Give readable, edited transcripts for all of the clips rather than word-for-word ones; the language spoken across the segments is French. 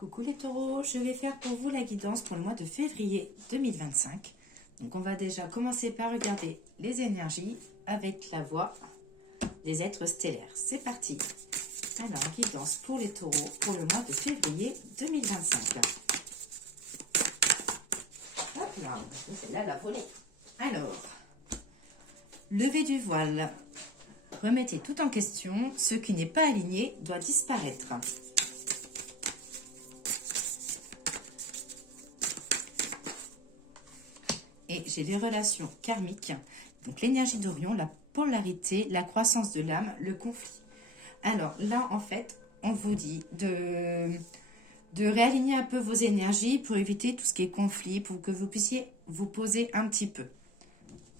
Coucou les taureaux, je vais faire pour vous la guidance pour le mois de février 2025. Donc on va déjà commencer par regarder les énergies avec la voix des êtres stellaires. C'est parti. Alors, guidance pour les taureaux pour le mois de février 2025. Hop là, c'est là la volée. Alors, levée du voile. Remettez tout en question. Ce qui n'est pas aligné doit disparaître. Et j'ai les relations karmiques, donc l'énergie d'Orion, la polarité, la croissance de l'âme, le conflit. Alors là, en fait, on vous dit de réaligner un peu vos énergies pour éviter tout ce qui est conflit, pour que vous puissiez vous poser un petit peu.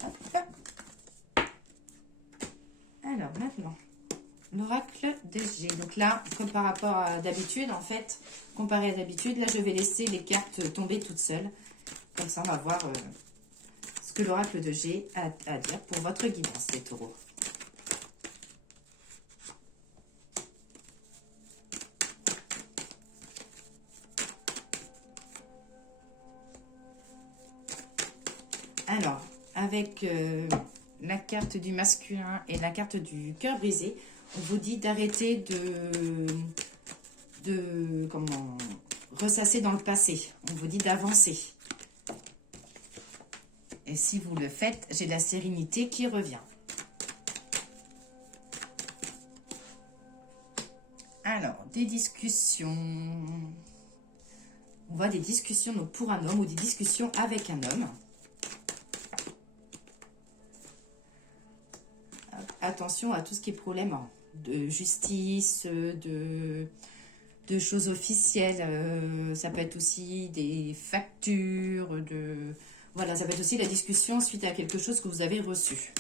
Hop. Alors maintenant, l'oracle de G. Donc là, comme par rapport à d'habitude, en fait, comparé à d'habitude, là je vais laisser les cartes tomber toutes seules. Comme ça, on va voir ce que l'oracle de G a à dire pour votre guidance, les taureaux. Alors, avec la carte du masculin et la carte du cœur brisé, on vous dit d'arrêter de ressasser dans le passé. On vous dit d'avancer. Et si vous le faites, j'ai la sérénité qui revient. Alors, des discussions. On voit des discussions donc pour un homme ou des discussions avec un homme. Attention à tout ce qui est problème de justice, de choses officielles. Ça peut être aussi des factures, voilà, ça peut être aussi la discussion suite à quelque chose que vous avez reçu.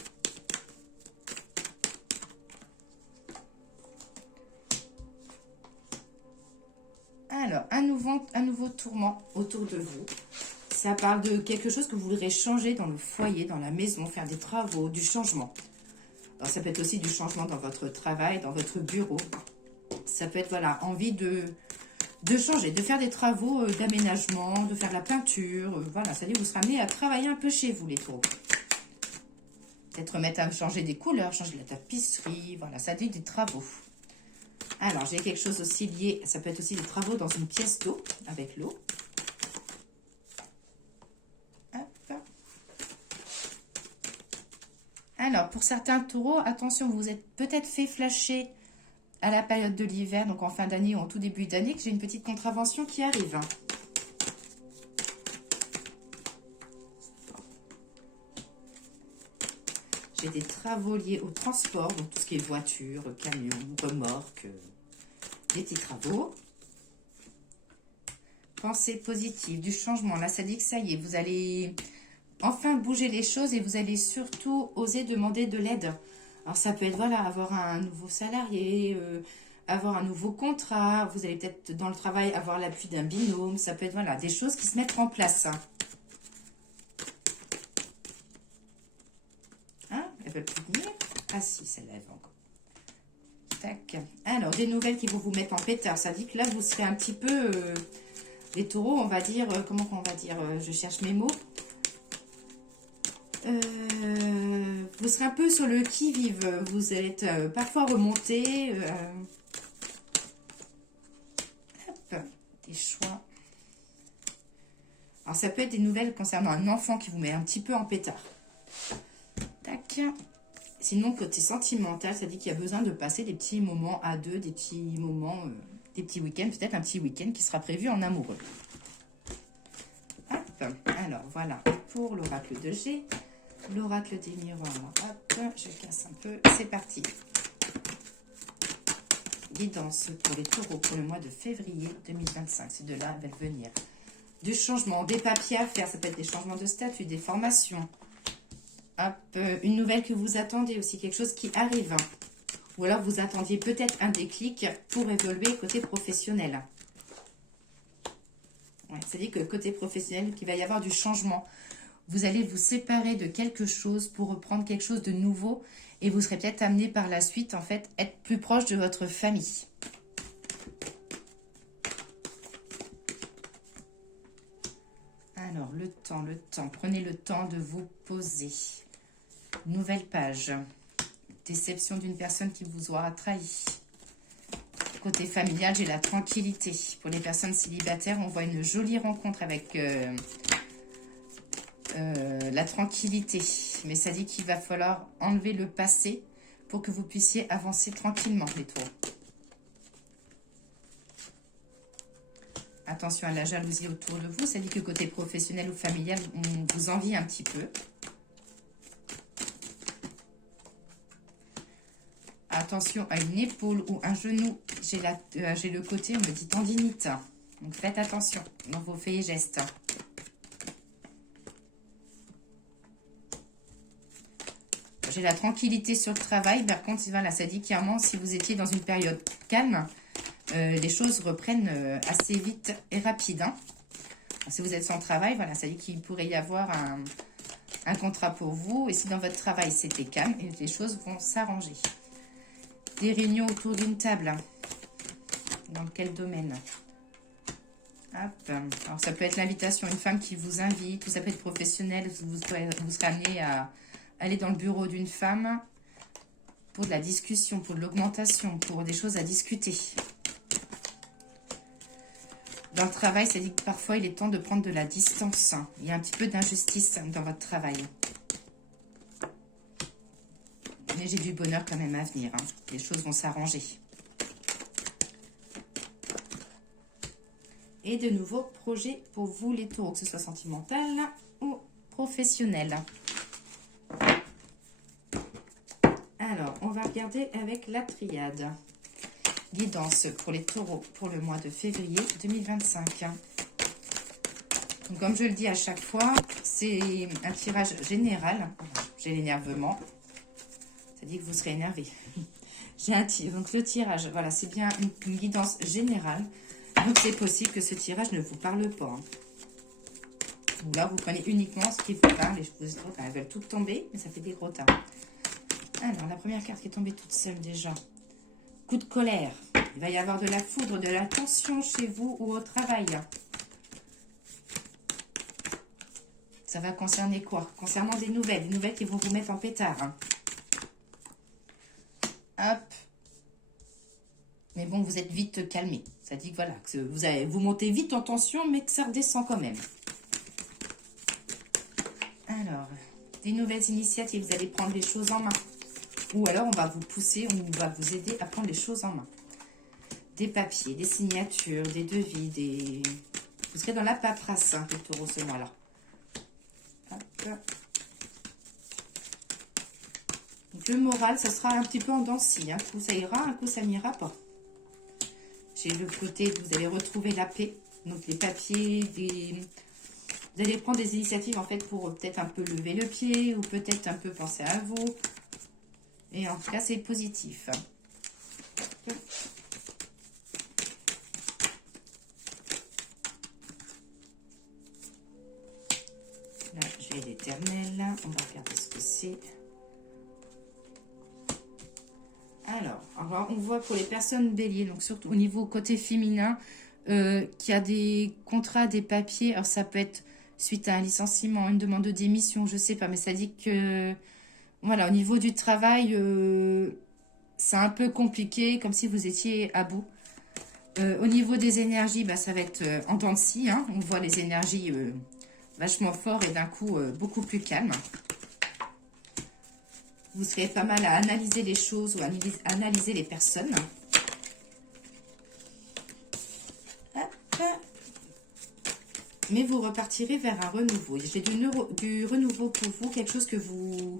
Alors, un nouveau tourment autour de vous. Ça parle de quelque chose que vous voudrez changer dans le foyer, dans la maison, faire des travaux, du changement. Alors, ça peut être aussi du changement dans votre travail, dans votre bureau. Ça peut être, voilà, envie de changer, de faire des travaux d'aménagement, de faire de la peinture. Voilà, ça dit vous serez amené à travailler un peu chez vous, les taureaux. Peut-être remettre à changer des couleurs, changer la tapisserie. Voilà, ça dit des travaux. Alors, j'ai quelque chose aussi lié, ça peut être aussi des travaux dans une pièce d'eau, avec l'eau. Alors, pour certains taureaux, attention, vous êtes peut-être fait flasher à la période de l'hiver, donc en fin d'année ou en tout début d'année, que j'ai une petite contravention qui arrive. J'ai des travaux liés au transport, donc tout ce qui est voiture, camion, remorque, des petits travaux. Pensée positive, du changement. Là, ça dit que ça y est, vous allez enfin bouger les choses et vous allez surtout oser demander de l'aide. Alors, ça peut être, voilà, avoir un nouveau salarié, avoir un nouveau contrat. Vous allez peut-être, dans le travail, avoir l'appui d'un binôme. Ça peut être, voilà, des choses qui se mettent en place. Hein, elle peut plus venir. Ah si, ça lève encore. Tac. Alors, des nouvelles qui vont vous mettre en pétard. Ça dit que là, vous serez un petit peu... les taureaux, on va dire... comment on va dire je cherche mes mots. Vous serez un peu sur le qui-vive. Vous allez être parfois remonté. Hop, des choix. Alors, ça peut être des nouvelles concernant un enfant qui vous met un petit peu en pétard. Tac. Sinon, côté sentimental, ça dit qu'il y a besoin de passer des petits moments à deux, des petits moments, des petits week-ends. Peut-être un petit week-end qui sera prévu en amoureux. Hop. Alors, voilà pour l'oracle de G. L'oracle des miroirs, hop, je casse un peu, c'est parti. Guidance pour les taureaux pour le mois de février 2025, c'est de là va venir. Du changement, des papiers à faire, ça peut être des changements de statut, des formations. Hop, une nouvelle que vous attendez aussi, quelque chose qui arrive. Ou alors vous attendiez peut-être un déclic pour évoluer côté professionnel. Ouais, c'est-à-dire que côté professionnel, qu'il va y avoir du changement. Vous allez vous séparer de quelque chose pour reprendre quelque chose de nouveau et vous serez peut-être amené par la suite, en fait, être plus proche de votre famille. Alors, le temps. Prenez le temps de vous poser. Nouvelle page. Déception d'une personne qui vous aura trahi. Côté familial, j'ai la tranquillité. Pour les personnes célibataires, on voit une jolie rencontre avec la tranquillité. Mais ça dit qu'il va falloir enlever le passé pour que vous puissiez avancer tranquillement, les taureaux. Attention à la jalousie autour de vous. Ça dit que côté professionnel ou familial, on vous envie un petit peu. Attention à une épaule ou un genou. J'ai le côté, on me dit tendinite. Donc faites attention dans vos faits et gestes. J'ai la tranquillité sur le travail. Par contre, voilà, ça dit clairement, si vous étiez dans une période calme, les choses reprennent assez vite et rapide. Hein. Si vous êtes sans travail, voilà, ça dit qu'il pourrait y avoir un contrat pour vous. Et si dans votre travail, c'était calme, les choses vont s'arranger. Des réunions autour d'une table. Dans quel domaine? Hop. Alors, ça peut être l'invitation, une femme qui vous invite, ou ça peut être professionnel. Vous serez amené à aller dans le bureau d'une femme pour de la discussion, pour de l'augmentation, pour des choses à discuter. Dans le travail, ça dit que parfois, il est temps de prendre de la distance. Il y a un petit peu d'injustice dans votre travail. Mais j'ai du bonheur quand même à venir. Hein. Les choses vont s'arranger. Et de nouveaux projets pour vous, les taureaux, que ce soit sentimental ou professionnel. Alors, on va regarder avec la triade. Guidance pour les taureaux pour le mois de février 2025. Donc, comme je le dis à chaque fois, c'est un tirage général. J'ai l'énervement. Ça dit que vous serez énervé. J'ai un tirage. Donc, le tirage, voilà, c'est bien une guidance générale. Donc, c'est possible que ce tirage ne vous parle pas. Hein. Donc là, vous prenez uniquement ce qui vous parle. Et je vous dis, elles veulent toutes tomber, mais ça fait des gros tas. Alors, la première carte qui est tombée toute seule déjà. Coup de colère. Il va y avoir de la foudre, de la tension chez vous ou au travail. Ça va concerner quoi? Concernant des nouvelles qui vont vous mettre en pétard. Hein. Hop. Mais bon, vous êtes vite calmé. Ça dit que voilà, que vous montez vite en tension, mais que ça redescend quand même. Alors, des nouvelles initiatives, vous allez prendre les choses en main. Ou alors, on va vous pousser, on va vous aider à prendre les choses en main. Des papiers, des signatures, des devis, Vous serez dans la paperasse, hein, les taureaux, ce mois-là. Hop. Donc, le moral, ça sera un petit peu en dents de scie. Un coup, ça ira, un coup, ça n'ira pas. J'ai le côté, vous allez retrouver la paix. Donc, les papiers, vous allez prendre des initiatives, en fait, pour peut-être un peu lever le pied ou peut-être un peu penser à vous. Et en tout cas, c'est positif. Là, j'ai l'éternel. On va regarder ce que c'est. Alors, on voit pour les personnes béliers, donc surtout au niveau côté féminin, qui a des contrats, des papiers. Alors, ça peut être suite à un licenciement, une demande de démission, je sais pas, mais ça dit que, voilà, au niveau du travail, c'est un peu compliqué, comme si vous étiez à bout. Au niveau des énergies, bah, ça va être en dents de scie, hein. On voit les énergies vachement fortes et d'un coup beaucoup plus calmes. Vous serez pas mal à analyser les choses ou à analyser les personnes. Hop. Mais vous repartirez vers un renouveau. J'ai du renouveau pour vous, quelque chose que vous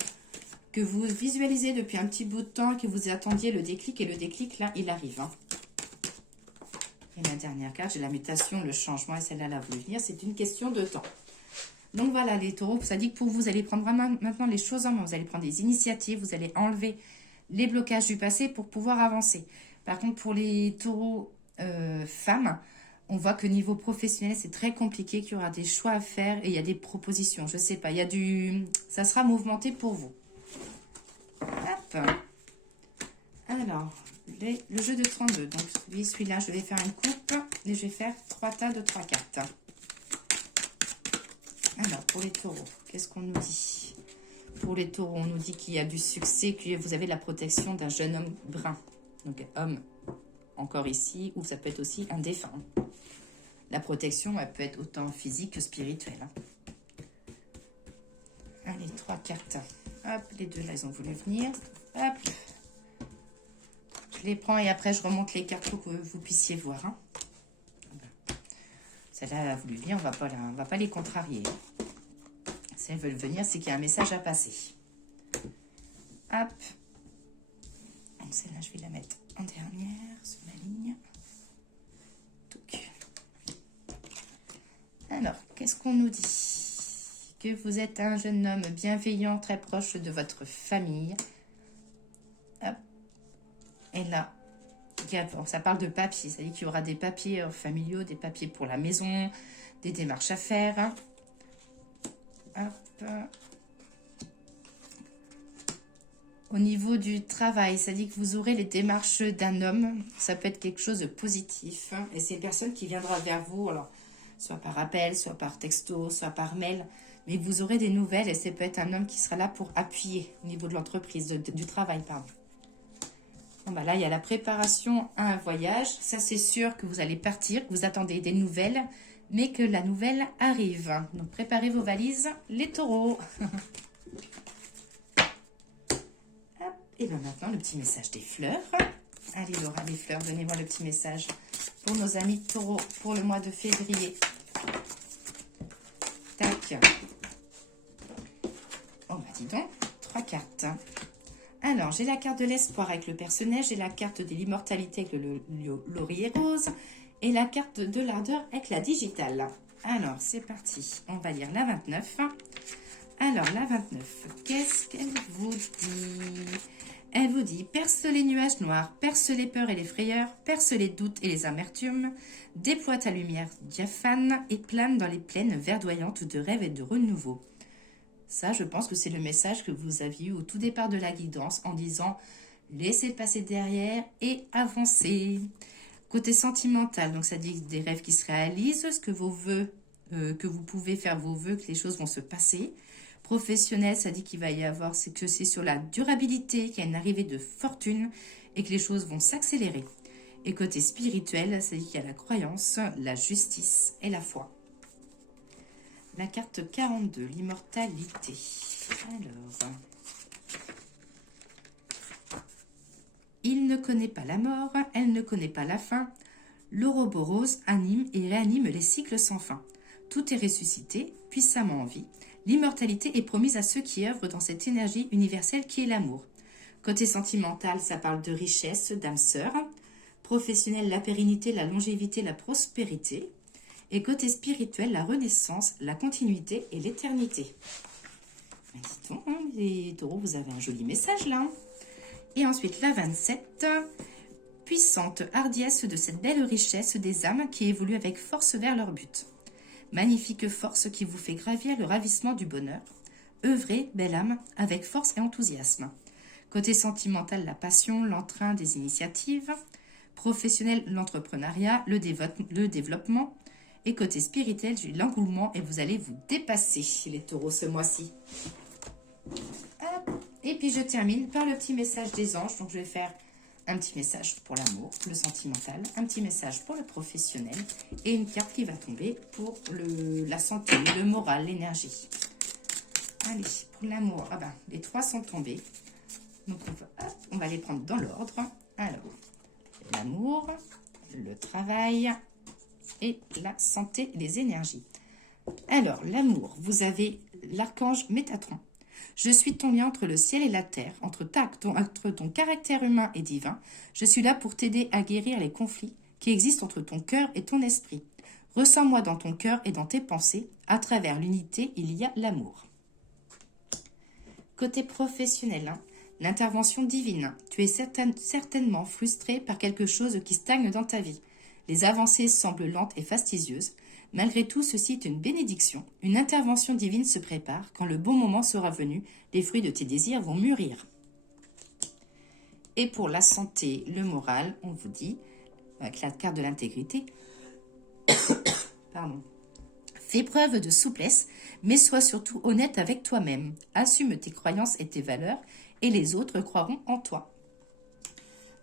visualisez depuis un petit bout de temps, que vous attendiez le déclic. Et le déclic, là, il arrive. Hein. Et la dernière carte, j'ai la mutation, le changement. Et celle-là, là, vous venir. C'est une question de temps. Donc voilà les taureaux, ça dit que pour vous, vous allez prendre vraiment maintenant les choses en main. Vous allez prendre des initiatives, vous allez enlever les blocages du passé pour pouvoir avancer. Par contre, pour les taureaux femmes, on voit que niveau professionnel, c'est très compliqué, qu'il y aura des choix à faire et il y a des propositions. Je sais pas, ça sera mouvementé pour vous. Hop. Alors, le jeu de 32. Donc celui-là, je vais faire une coupe et je vais faire 3 tas de 3 cartes. Alors, pour les taureaux, qu'est-ce qu'on nous dit? Pour les taureaux, on nous dit qu'il y a du succès, que vous avez la protection d'un jeune homme brun. Donc, homme, encore ici, ou ça peut être aussi un défunt. La protection, elle peut être autant physique que spirituelle. Allez, 3 cartes. Hop, les deux là, ils ont voulu venir. Hop. Je les prends et après, je remonte les cartes pour que vous puissiez voir. Hein. Celle-là, elle a voulu venir, on va pas les contrarier. Si elles veulent venir, c'est qu'il y a un message à passer. Hop. Donc celle-là, je vais la mettre en dernière sur ma ligne. Touc. Alors, qu'est-ce qu'on nous dit? Que vous êtes un jeune homme bienveillant, très proche de votre famille. Hop. Et là, ça parle de papier. Ça dit qu'il y aura des papiers familiaux, des papiers pour la maison, des démarches à faire. Hop. Au niveau du travail, ça dit que vous aurez les démarches d'un homme. Ça peut être quelque chose de positif. Et c'est une personne qui viendra vers vous, alors, soit par appel, soit par texto, soit par mail. Mais vous aurez des nouvelles et ça peut être un homme qui sera là pour appuyer au niveau de l'entreprise, du travail, pardon. Bon, bah là, il y a la préparation à un voyage. Ça, c'est sûr que vous allez partir, que vous attendez des nouvelles, mais que la nouvelle arrive. Donc, préparez vos valises, les taureaux. Hop. Et bien maintenant, le petit message des fleurs. Allez, Laura, les fleurs, donnez-moi le petit message pour nos amis taureaux pour le mois de février. Tac. Oh, bah dis donc, 3 cartes. Alors, j'ai la carte de l'espoir avec le personnage, j'ai la carte de l'immortalité avec le laurier rose et la carte de l'ardeur avec la digitale. Alors, c'est parti. On va lire la 29. Alors, la 29, qu'est-ce qu'elle vous dit? Elle vous dit, perce les nuages noirs, perce les peurs et les frayeurs, perce les doutes et les amertumes, déploie ta lumière diaphane et plane dans les plaines verdoyantes de rêve et de renouveau. Ça, je pense que c'est le message que vous aviez eu au tout départ de la guidance en disant « Laissez passer derrière et avancez ». Côté sentimental, donc ça dit des rêves qui se réalisent, ce que vos vœux, que vous pouvez faire vos vœux, que les choses vont se passer. Professionnel, ça dit qu'il va y avoir, c'est que c'est sur la durabilité, qu'il y a une arrivée de fortune et que les choses vont s'accélérer. Et côté spirituel, ça dit qu'il y a la croyance, la justice et la foi. La carte 42, l'immortalité. Alors, il ne connaît pas la mort, elle ne connaît pas la fin. L'Ouroboros anime et réanime les cycles sans fin. Tout est ressuscité, puissamment en vie. L'immortalité est promise à ceux qui œuvrent dans cette énergie universelle qui est l'amour. Côté sentimental, ça parle de richesse, d'âme sœur. Professionnel, la pérennité, la longévité, la prospérité. Et côté spirituel, la renaissance, la continuité et l'éternité. Ben dis donc, hein, les taureaux, vous avez un joli message là. Et ensuite, la 27, puissante hardiesse de cette belle richesse des âmes qui évoluent avec force vers leur but. Magnifique force qui vous fait gravir le ravissement du bonheur. Œuvrez, belle âme, avec force et enthousiasme. Côté sentimental, la passion, l'entrain des initiatives. Professionnel, l'entrepreneuriat, le développement. Et côté spirituel, j'ai l'engouement et vous allez vous dépasser, les taureaux, ce mois-ci. Et puis je termine par le petit message des anges. Donc je vais faire un petit message pour l'amour, le sentimental, un petit message pour le professionnel et une carte qui va tomber pour la santé, le moral, l'énergie. Allez, pour l'amour, ah ben, les 3 sont tombés. Donc on va les prendre dans l'ordre. Alors, l'amour, le travail et la santé, les énergies. Alors, l'amour, vous avez l'archange Métatron. Je suis ton lien entre le ciel et la terre, entre ton caractère humain et divin. Je suis là pour t'aider à guérir les conflits qui existent entre ton cœur et ton esprit. Ressens-moi dans ton cœur et dans tes pensées. À travers l'unité, il y a l'amour. Côté professionnel, l'intervention divine. Tu es certainement frustré par quelque chose qui stagne dans ta vie. Les avancées semblent lentes et fastidieuses. Malgré tout, ceci est une bénédiction. Une intervention divine se prépare. Quand le bon moment sera venu, les fruits de tes désirs vont mûrir. Et pour la santé, le moral, on vous dit, avec la carte de l'intégrité, pardon, Fais preuve de souplesse, mais sois surtout honnête avec toi-même. Assume tes croyances et tes valeurs, et les autres croiront en toi.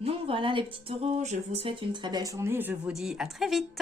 Donc voilà les petits taureaux, je vous souhaite une très belle journée et je vous dis à très vite.